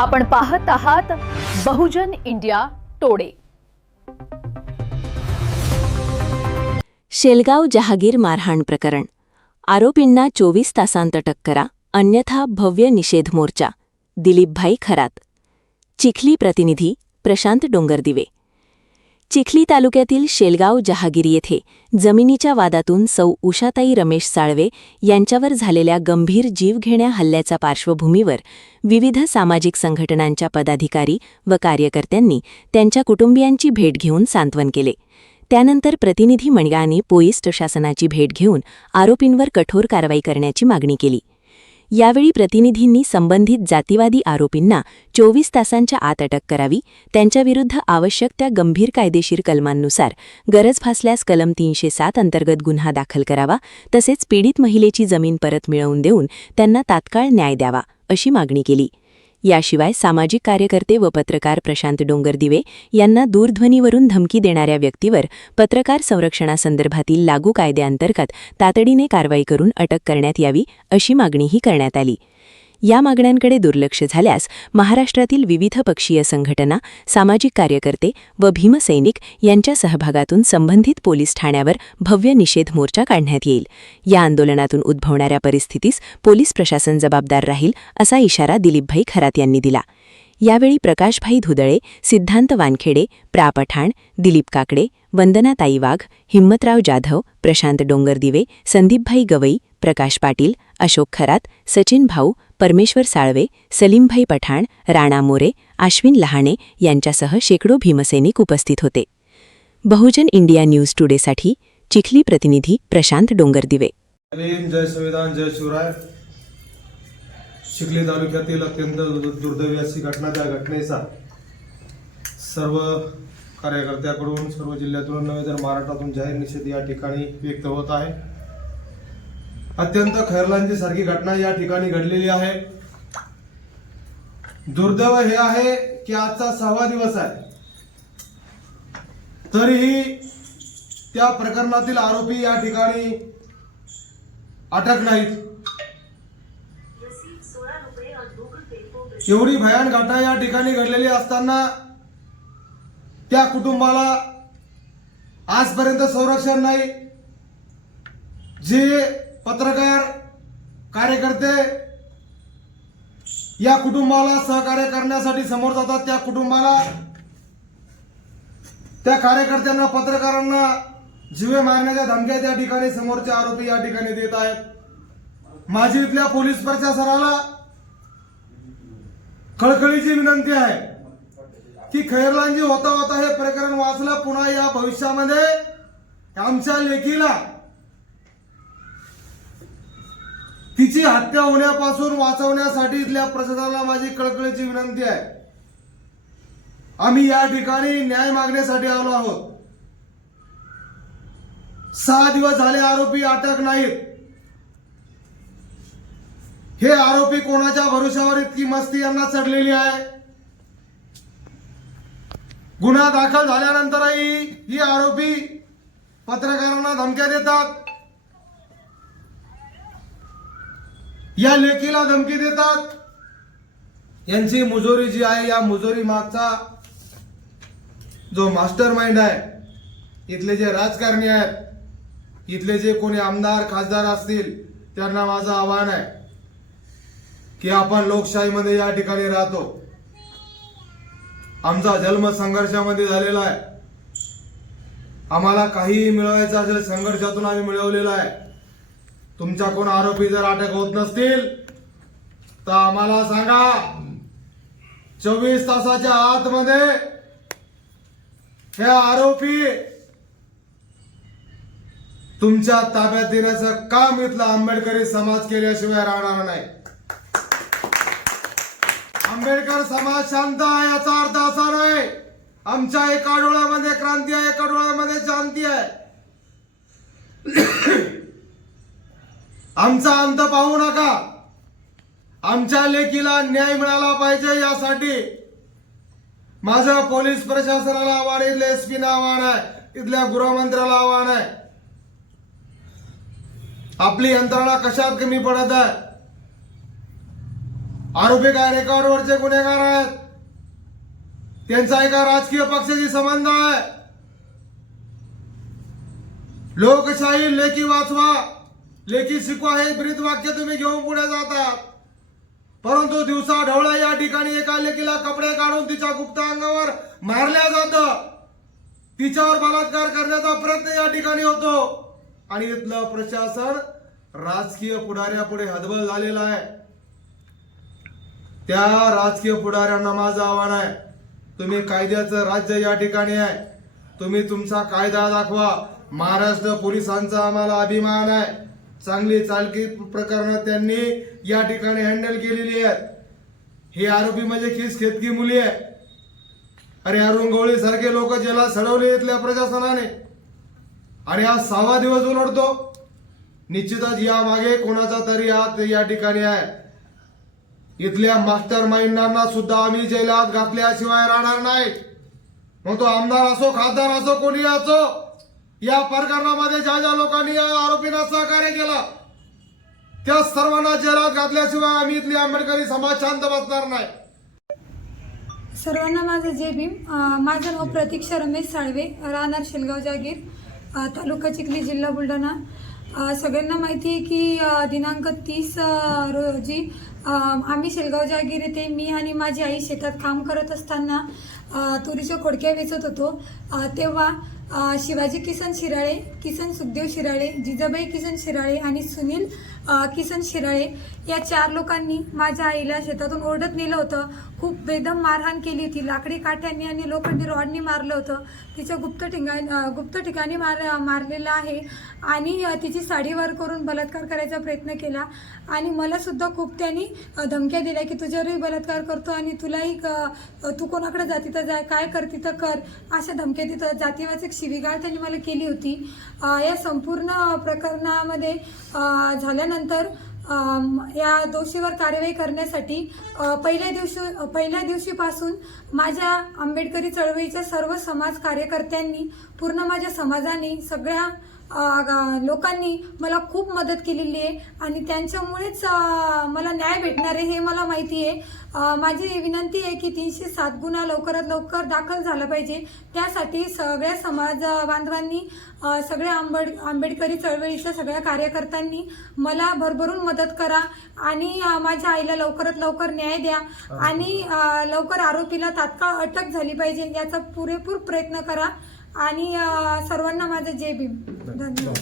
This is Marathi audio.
आपण पाहत आहात बहुजन इंडिया टोडे। शेलगाव जहागीर मारहाण प्रकरण, आरोपींना 24 तासांत अटक करा, अन्यथा भव्य निषेध मोर्चा। दिलीपभाई खरात। चिखली प्रतिनिधी प्रशांत डोंगरदिवे। चिखली तालुक्यातील शेलगाव जहागीर येथे जमिनीच्या वादातून सौ उषाताई रमेश साळवे यांच्यावर झालेल्या गंभीर जीवघेण्या हल्ल्याच्या पार्श्वभूमीवर विविध सामाजिक संघटनांच्या पदाधिकारी व कार्यकर्त्यांनी त्यांच्या कुटुंबियांची भेट घेऊन सांत्वन केले। त्यानंतर प्रतिनिधी मंडळाने पोलीस प्रशासनाची भेट घेऊन आरोपींवर कठोर कारवाई करण्याची मागणी केली। यावेळी प्रतिनिधींनी संबंधित जातीवादी आरोपींना 24 तासांच्या आत अटक करावी, त्यांच्याविरुद्ध आवश्यक त्या गंभीर कायदेशीर कलमांनुसार गरज भासल्यास कलम 307 अंतर्गत गुन्हा दाखल करावा, तसेच पीडित महिलेची जमीन परत मिळवून देऊन त्यांना तात्काळ न्याय द्यावा, अशी मागणी केली। याशिवाय सामाजिक कार्यकर्ते व पत्रकार प्रशांत डोंगरदिवे यांना दूरध्वनीवरून धमकी देणाऱ्या व्यक्तीवर पत्रकार संरक्षणासंदर्भातील लागू कायद्याअंतर्गत तातडीने कारवाई करून अटक करण्यात यावी, अशी मागणीही करण्यात आली। या मागण्यांकडे दुर्लक्ष झाल्यास महाराष्ट्रातील विविध पक्षीय संघटना, सामाजिक कार्यकर्ते व भीमसैनिक यांच्या सहभागातून संबंधित पोलीस ठाण्यावर भव्य निषेध मोर्चा काढण्यात येईल। या आंदोलनातून उद्भवणाऱ्या परिस्थितीस पोलीस प्रशासन जबाबदार राहील, असा इशारा दिलीपभाई खरात यांनी दिला। यावेळी प्रकाशभाई धुदळे, सिद्धांत वानखेडे, प्रा पठाण, दिलीप काकडे, वंदनाताई वाघ, हिम्मतराव जाधव, प्रशांत डोंगरदिवे, संदीपभाई गवई, प्रकाश पाटील, अशोक खरात, सचिन भाऊ, परमेश्वर साळवे, सलीमभाई पठाण, राणा मोरे, आश्विन लहाणे यांच्यासह शेकडो भीमसैनिक उपस्थित होते। बहुजन इंडिया न्यूज टुडेसाठी चिखली प्रतिनिधी प्रशांत डोंगरदिवे। जय संविधान, जय शिवराय। चिखली तालुक्यातील अत्यंत दुर्दैवी अशी घटना, त्या घटनेचा सर्व कार्यकर्त्याकडून, सर्व जिल्ह्यातून नव्हे तर महाराष्ट्रातून जाहीर निषेध या ठिकाणी व्यक्त होत आहे। अत्यंत खैरलांची सारखी घटना या ठिकाणी घडलेली आहे। दुर्दैव हे आहे की आजचा 6वा दिवस आहे, तरीही त्या प्रकरणातील आरोपी या ठिकाणी अटक नाहीत। एवढी भयान घटना या ठिकाणी घडलेली असताना त्या कुटुंबाला आजपर्यंत संरक्षण नाही। जे पत्रकार, कार्यकर्ते या कुटुंबाला सहकार्य करण्यासाठी समोर जातात, त्या कुटुंबाला, त्या कार्यकर्त्यांना, पत्रकारांना जीवे मारण्याच्या धमक्या त्या ठिकाणी समोरचे आरोपी या ठिकाणी देत आहेत। माझी इथल्या पोलीस प्रशासनाला कळकळीची विनंती आहे की खैरलांजी होता होता हे प्रकरण वाचलं, पुन्हा या भविष्यामध्ये आमच्या लेकीला तिची हत्या होण्यापासून वाचवण्यासाठी इथल्या प्रशासनाला माझी कळकळीची विनंती आहे। आम्ही या ठिकाणी न्याय मागण्यासाठी आलो आहोत। 6 दिवस झाले आरोपी अटक नाहीत। हे आरोपी कोणाच्या भरोशावर इतकी मस्ती यांना चढलेली आहे? गुन्हा दाखल झाल्यानंतरही ही आरोपी पत्रकारांना धमक्या देतात, या लेकीला धमकी देतात। यांची मुजोरी जी आहे, या मुजोरी मागचा जो मास्टर माइंड आहे, इथले जे राजकारणी आहेत, इथले जे कोणी आमदार खासदार असतील, त्यांना माझं आव्हान आहे की आपण लोकशाहीमध्ये या ठिकाणी राहतो। आमचा जन्म संघर्षामध्ये झालेला आहे। आम्हाला काही मिळवायचं असेल संघर्षातून आम्ही मिळवलेला आहे। तुमच्या कोण आरोपी जर अटक होत नसतील तर आम्हाला सांगा। 24 तासाच्या आतमध्ये हे आरोपी तुमच्या ताब्यात देण्याचं काम इथला आंबेडकरी समाज केल्याशिवाय राहणार नाही। आंबेडकर समाज शांत आहे याचा अर्थ असा नाही आमच्या एका डोळ्यामध्ये क्रांती आहे, एका डोळ्यामध्ये शांती आहे। आमचा अंत पाहू नका। आमच्या लेकीला न्याय मिळाला पाहिजे, यासाठी माझं पोलीस प्रशासनाला आव्हान, इथल्या एसपीना आव्हान आहे, इथल्या गृहमंत्र्याला आव्हान आहे। आपली यंत्रणा कशात कमी पडत आहे? आरोपी काय रेकॉर्डवरचे गुन्हेगार आहेत, त्यांचा एका राजकीय पक्षाशी संबंध आहे. लोकशाही लेखी वाचवा, लेखी शिकवा हे ब्रीद वाक्य तुम्ही घेऊन पुढे जातात. परंतु दिवसा ढवळा या ठिकाणी एका लेकीला कपडे काढून तिच्या गुप्त अंगावर मारल्या जातं, तिच्यावर बलात्कार करण्याचा प्रयत्न या ठिकाणी होतो आणि इथलं प्रशासन राजकीय पुढाऱ्यापुढे हतबल झालेलं आहे. त्या राजकीय पुढाऱ्यांना माझं आव्हान आहे, तुम्ही कायद्याचं राज्य या ठिकाणी आहे, तुम्ही तुमचा कायदा दाखवा. महाराष्ट्र पोलिसांचा आम्हाला अभिमान आहे. चांगली चालकी प्रकरणं त्यांनी या ठिकाणी हँडल केलेली आहेत. हे आरोपी म्हणजे खिस खेतकी मुली आहे. अरे अरुण गवळी सारखे लोक जेला सडवले इथल्या प्रशासनाने आणि आज 6वा दिवस उलटतो. निश्चितच या मागे कोणाचा तरी हात या ठिकाणी आहे. इथल्या मास्टर माइंडांना सुद्धा आम्ही जेलात घातल्याशिवाय राहणार नाही. मग तो आमदार असो, खासदार असो, कोणी असो, या प्रकरणामध्ये ज्या ज्या लोकांनी या आरोपींना सहकार्य केलं त्या सर्वांना जेलात घातल्याशिवाय आम्ही इथली आंबेडकरी समाज शांत बसणार नाही. सर्वांना माझं जय भीम. माझं नाव प्रतीक्षा रमेश साळवे, राहणार शेलगाव जागीर, तालुका चिखली, जिल्हा बुलढाणा. सगळ्यांना माहिती आहे की दिनांक 30 रोजी आम्ही शेलगाव जागीर येथे मी आणि माझी आई शेतात काम करत असताना तुरीच्या खोडक्या वेचत होतो. तेव्हा शिवाजी किसन शिराळे, किसन सुखदेव शिराळे, जिजाबाई किसन शिराळे आणि सुनील किसन शिराळे या 4 लोकांनी माझ्या आईला शेतातून ओढत नेलं होतं. खूप बेदम मारहाण केली होती. लाकडी काठ्यांनी आणि लोखंडी रॉडनी मारलं होतं. तिच्या गुप्त ठिकाणी मारलेलं आहे आणि तिची साडी वर करून बलात्कार करायचा प्रयत्न केला आणि मला सुद्धा खूप त्यांनी धमक्या दिल्या की तुझ्यावरही बलात्कार करतो आणि तुलाही तू कोणाकडे जाती तर जा, काय करती तर कर, अशा धमक्या तिथं जातीवाचक शिवीगाळ त्यांनी मला केली होती. या संपूर्ण प्रकरणामध्ये झाल्यानंतर या दोषीवर कारवाई करण्यासाठी पहिल्या दिवशीपासून माझ्या आंबेडकरी चळवळीच्या सर्व समाज कार्यकर्त्यांनी, पूर्ण माझ्या समाजाने, सगळ्या लोकांनी मला खूप मदत केलेली आहे आणि त्यांच्यामुळेच मला न्याय भेटणार आहे हे मला माहिती आहे. माझी विनंती आहे की 307 गुन्हा लवकरात लवकर दाखल झाला पाहिजे. त्यासाठी सगळ्या समाज बांधवांनी, सगळ्या आंबेडकरी चळवळीच्या सगळ्या कार्यकर्त्यांनी मला भरभरून मदत करा आणि माझ्या आईला लवकरात लवकर न्याय द्या आणि लवकर आरोपीला तात्काळ अटक झाली पाहिजे याचा पुरेपूर प्रयत्न करा आणि सर्वांना माझं जय भीम. धन्यवाद.